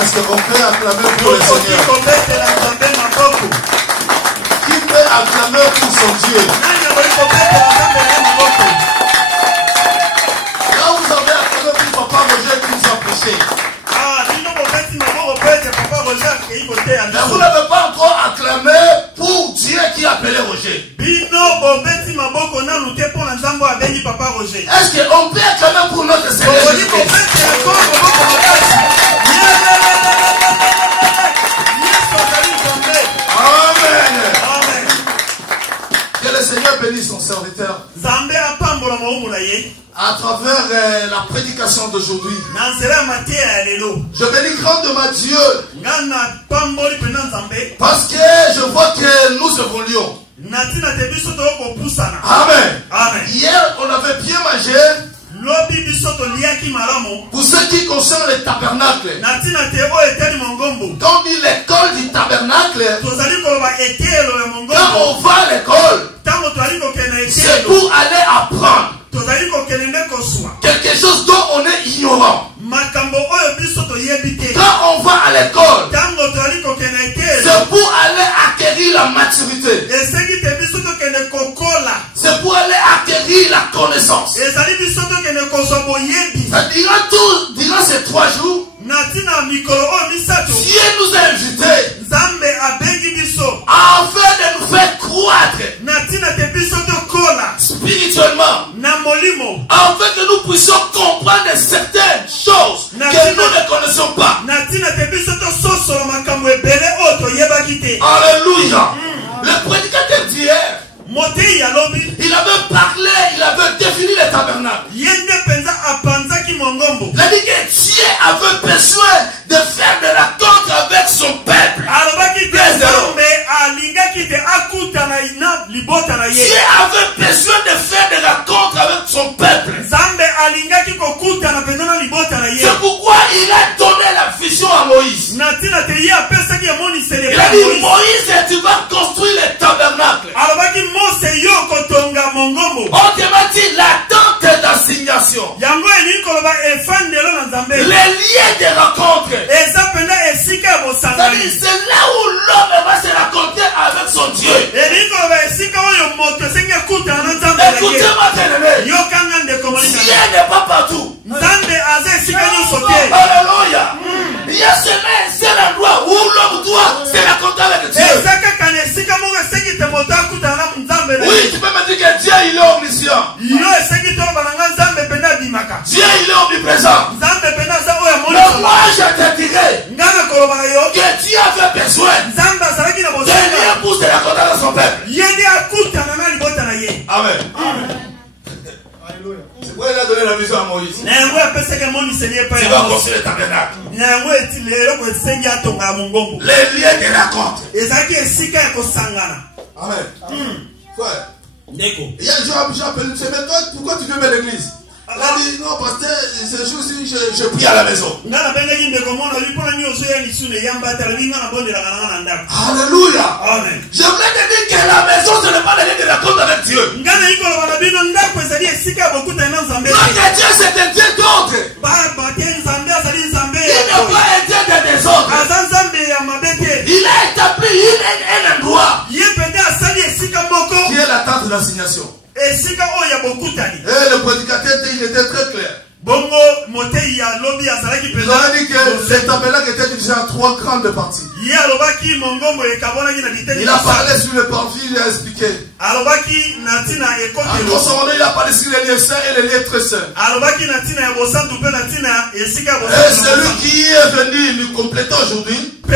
Est-ce qu'on peut acclamer pour le Seigneur? Qui peut acclamer pour son Dieu? Là vous avez acclamé pour Papa Roger qui nous a prêché. Mais vous n'avez pas encore acclamé pour Dieu qui a appelé Roger. Est-ce qu'on peut acclamer pour notre Seigneur Jésus-Christ? Amen. Que le Seigneur bénisse son serviteur. À travers la prédication d'aujourd'hui, je bénis grandement Dieu parce que je vois que nous évoluons. Amen. Hier, on avait bien mangé. Pour ce qui concerne le tabernacle, quand on dit l'école du tabernacle, quand on va à l'école, c'est pour aller apprendre quelque chose dont on est ignorant. Quand on va à l'école, c'est pour aller acquérir la maturité. C'est pour aller acquérir la connaissance. Durant ces 3 jours, Dieu nous a invités afin de nous faire croître spirituellement, afin que nous puissions comprendre certaines choses que nous ne connaissons pas. Alléluia. Le prédicateur d'hier, il avait parlé, il avait défini le tabernacle. Il a dit que Dieu avait besoin de faire de la rencontre avec son peuple. Dieu avait besoin de faire de la rencontre avec son peuple. C'est pourquoi il a donné la vision à Moïse. Il a dit, Moïse, tu vas construire le tabernacle. On te m'a dit la tente d'assignation. Les liens de rencontre. C'est là où l'homme va se rencontrer avec son Dieu. Écoutez-moi, bien-aimé. Dieu n'est pas partout. Alléluia. Il y a ce seul endroit où l'homme doit se rencontrer avec Dieu. Oui, tu peux me dire que Dieu il est omniscient. Dieu il est omniprésent. Mais moi je te dirais que Dieu avait besoin de liens pour se rencontrer avec son peuple. Amen. C'est pourquoi il a donné la vision à Moïse. Tu vas construire le tabernacle. Les liens de rencontre. Amen. Frère. Il y a un jour, j'ai appelé, tu sais, mais toi, pourquoi tu viens à l'église? Il a dit, non, pasteur, ce jour-ci, je prie à la maison. Alléluia. Amen. Je voulais te dire que la maison, ce n'est pas le lieu de rencontre avec Dieu. Notre Dieu, c'est un Dieu d'autre. Il n'est pas un Dieu de désordre. Il a établi un endroit qui est la tente d'assignation. Et le prédicateur, il était très clair. Il a dit que le tabernacle était divisé en 3 grandes parties. Il a parlé sur le parvis, il a expliqué. En grosso modo, il a parlé sur les lieux saints et les lieux très saints. Et celui qui est venu nous compléter aujourd'hui, que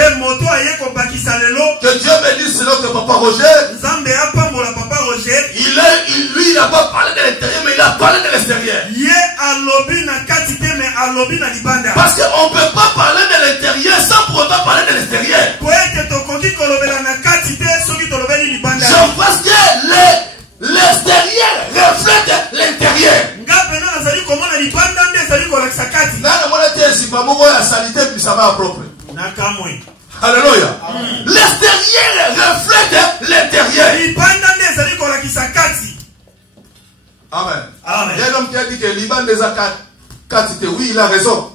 Dieu bénisse notre papa Roger. Lui, il n'a pas parlé de l'intérieur, mais il a parlé de l'extérieur. Parce qu'on ne peut pas parler de l'intérieur sans pour autant parler de l'extérieur. Je pense que l'extérieur reflète l'intérieur. Alléluia. L'extérieur reflète l'intérieur. Amen. Il y a un homme qui a dit que Liban des Akatite. Oui, il a raison.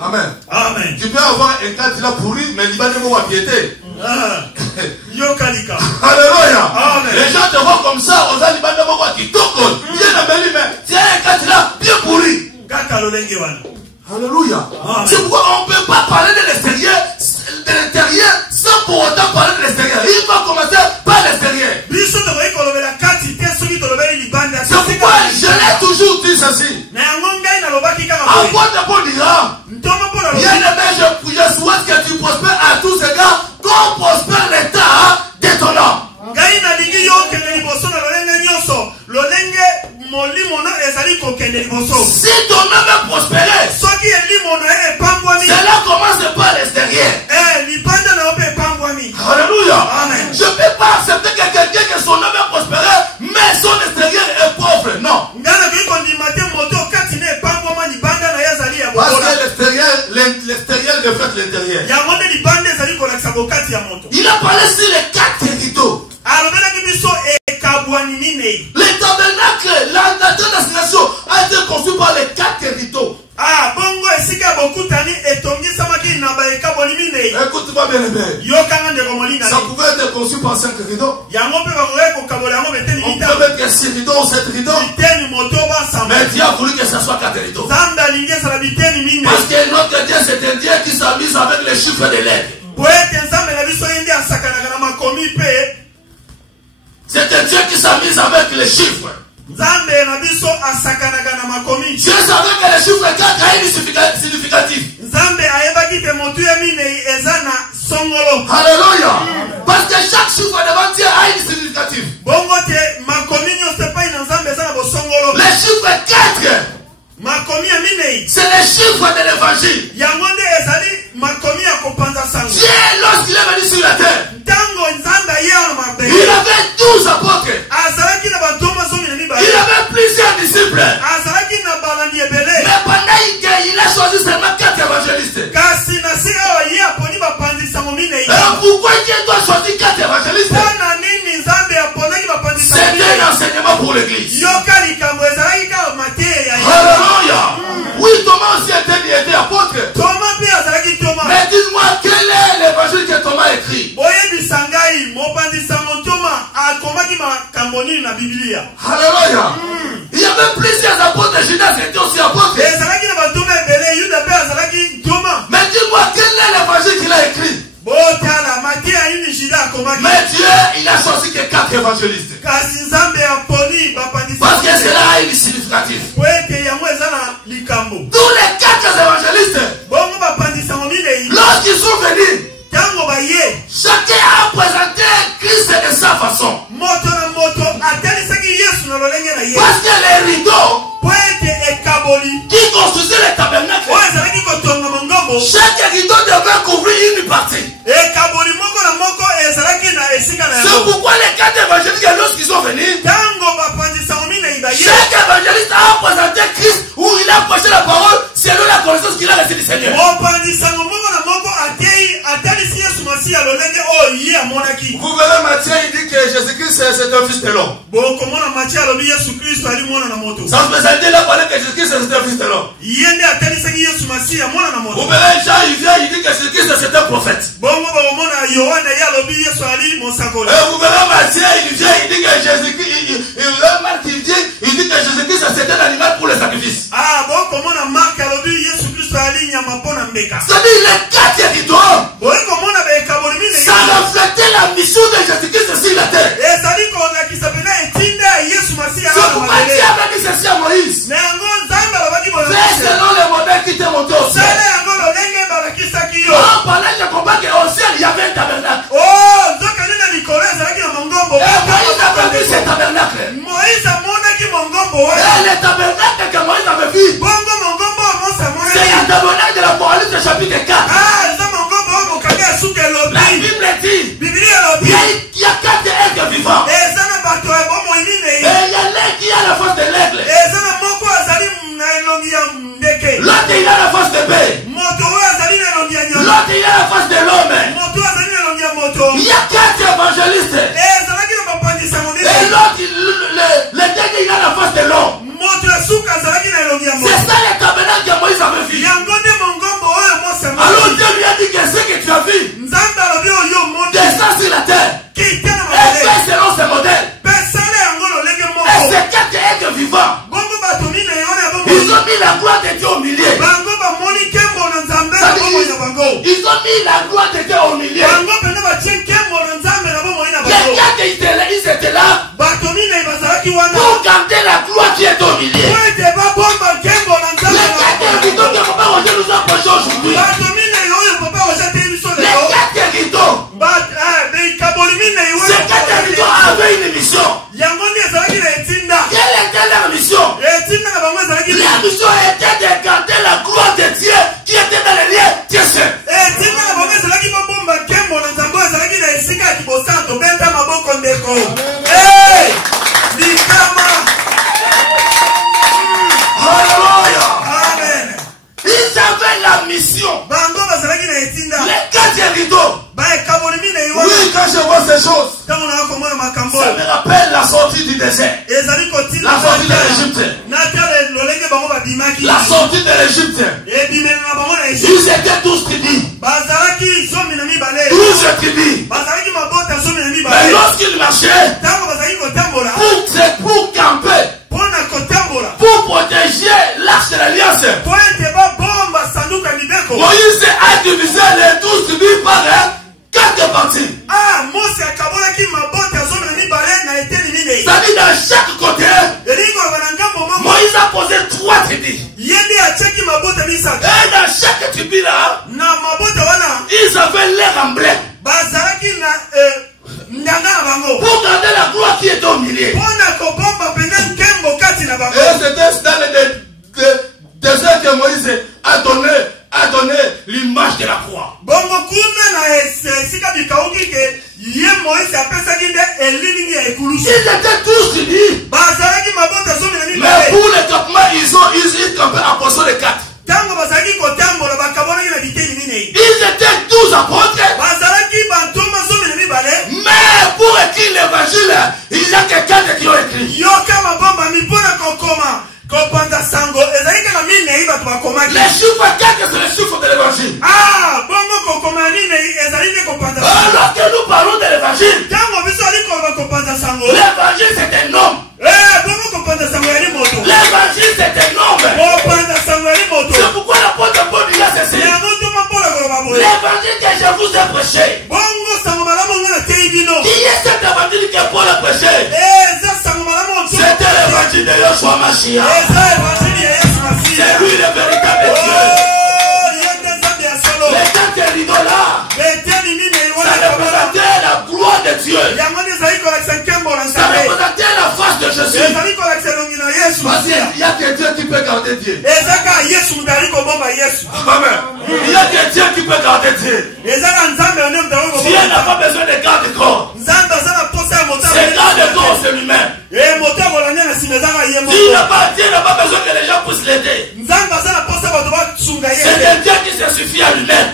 Amen. Amen. Tu peux avoir un candidat pourri, mais il va devoir piété. Yokalika. Alléluia. Amen. Les gens te voient comme ça, aux animaux de Mogo qui toquent. Bien embelli, mais tu as un candidat bien pourri. Alléluia. C'est pourquoi on ne peut pas parler de l'intérieur sans pour autant parler de l'extérieur. Il faut commencer par l'extérieur. C'est pourquoi je l'ai toujours dit ceci. À quoi de bon dira, bien aimé, je souhaite que tu prospères à tous ces gars, comme prospère l'état de ton nom. Si ton homme est prospéré, cela commence par l'extérieur. Alléluia. Je ne peux pas accepter que quelqu'un que son homme est prospéré, mais son extérieur est pauvre. Non. Parce que l'extérieur reflète l'intérieur. Il a parlé sur les 4 territoires. Le tabernacle, l'altar d'assignation a été construit par les 4 territoires. Écoute-moi bien, bien. Ça pouvait être construit par 5 rideaux. On peut mettre 6 rideaux ou 7 rideaux. Mais Dieu a voulu que ce soit 4 rideaux. Parce que notre Dieu, c'est un Dieu qui s'amuse avec les chiffres de l'aigle. C'est un Dieu qui s'amuse avec les chiffres. Dieu savait que les chiffres 4 est significatif. Alléluia. Parce que chaque chiffre devant Dieu a une significatif. Les chiffres 4, c'est les chiffres de l'évangile. Dieu, lorsqu'il est venu sur la terre, il avait 12 apôtres. Il avait plusieurs disciples. Mais pendant qu'il a choisi seulement 4 évangélistes. Et pourquoi Dieu doit choisir 4 évangélistes? C'est un enseignement pour l'église. Alléluia. Oui, Thomas aussi était apôtre. Mais dis-moi, quel est l'évangile que Thomas écrit? Alléluia. Il y avait plusieurs apôtres. Judas était aussi apôtre. Mais dis-moi, quel est l'évangile qu'il a écrit? Mais Dieu, il a choisi que 4 évangélistes. Parce que cela a une significatif. Tous les 4 évangélistes, lorsqu'ils sont venus, chacun a présenté Christ de sa façon. Parce que les rideaux qui construisaient les tabernacles, chaque rideau devait couvrir une partie. C'est pourquoi les 4 évangélistes, lorsqu'ils sont venus, chaque évangéliste a présenté Christ où il a prêché la parole selon la connaissance qu'il a reçue du Seigneur. Vous verrez Matthieu, il dit que Jésus-Christ c'est un fils de l'homme. Sa spécialité là, parler que Jésus-Christ c'est un fils de l'homme. Vous verrez Jean, il vient, il dit que Jésus-Christ c'est un prophète. Et vous verrez Matthieu, il vient, il dit que Jésus-Christ, il dit que Jésus-Christ c'est un animal pour le sacrifice. C'est-à-dire les 4 territoires, ça reflétait la mission de Jésus-Christ sur la terre. C'est pourquoi Dieu avait dit ceci à Moïse. Fais selon les modèles qui t'ont monté au ciel. En parlant de combat au ciel, il y avait un tabernacle. Et Moïse avait vu ce tabernacle. Et le tabernacle que Moïse avait vu, c'est le tabernacle de l'Apocalypse chapitre 4. La Bible dit, il y a 4 aigles vivants. Et il y a l'aigle qui a la face de l'aigle. L'autre il a la face de bête. L'autre il a la face de l'homme. Il y a 4 évangélistes. Et l'autre, le dernier il a la face de l'homme. C'est ça le tabernacle que Moïse avait vu. gloire de Dieu au milieu. Ils ont mis la gloire de Dieu au milieu. Les gars ils étaient là pour garder la gloire qui est au milieu. Les gars qui nous approchent aujourd'hui. Les quatre rideaux. Ces quatre rideaux avaient une mission. Quelle était leur mission? La mission était de garder la gloire de Dieu qui était dans les lieux Dieu seul. Alléluia. Amen. Ils avaient la mission. Les quatre rideaux. Oui, quand je vois ces choses, ça me rappelle la sortie du désert. La sortie de l'Égypte. La sortie de l'Égypte. Ils étaient 12 tribus. 12 tribus. Mais lorsqu'ils marchaient, pour camper, pour protéger l'arche de l'alliance, Moïse a divisé les 12 tribus par 4 parties. C'est-à-dire dans chaque côté, Moïse a posé 3 tribus. Et dans chaque tribu là, ils avaient leur emblème. Pour garder la gloire qui est au milieu. Et c'était dans le désert que Moïse a donné l'image de la croix. Ils étaient tous unis. Mais pour le campement, ils campaient à poisson de 4. Ils étaient 12 apôtres. Mais pour écrire l'évangile, il y a quelqu'un qui a écrit. Les chiffres 4, c'est le chiffre de l'évangile. Alors que nous parlons de l'évangile, l'évangile c'est un homme. L'évangile c'est un homme. C'est pourquoi l'apôtre Paul dit là ceci. L'évangile que je vous ai prêché. Qui est cet évangile que Paul a prêché? C'était l'évangile de Yeshua Mashiach. C'est lui le véritable Dieu. Les 4 rideaux là, ça représentait la gloire de Dieu. Ça représentait la face de Jésus. Parce qu'il y a que Dieu qui peut garder Dieu. Amen. Il y a que Dieu qui peut garder Dieu. Dieu n'a pas besoin de garde-corps. C'est garde-corps, c'est lui-même. Dieu n'a pas besoin que les gens puissent l'aider. C'est un Dieu qui se suffit à lui-même.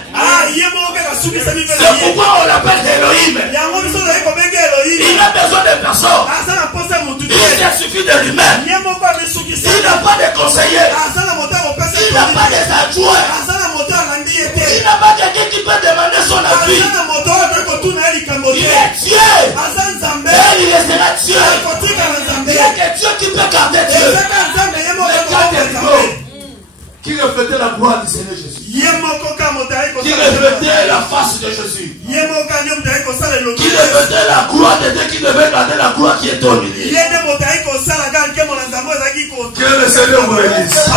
C'est pourquoi on l'appelle Elohim. Il n'a besoin de personne. Il se suffit de lui-même. Il n'a pas de conseiller. Il n'a pas d'adjoint. Il n'a pas quelqu'un qui peut demander son avis. Il est Dieu. Et il restera Dieu. Il y a que Dieu qui peut garder Dieu. Qui reflétait la gloire du Seigneur Jésus. Qui reflétait la face de Jésus. Qui reflétait la gloire de Dieu, qui devait garder la gloire qui est au milieu. Que le Seigneur vous bénisse.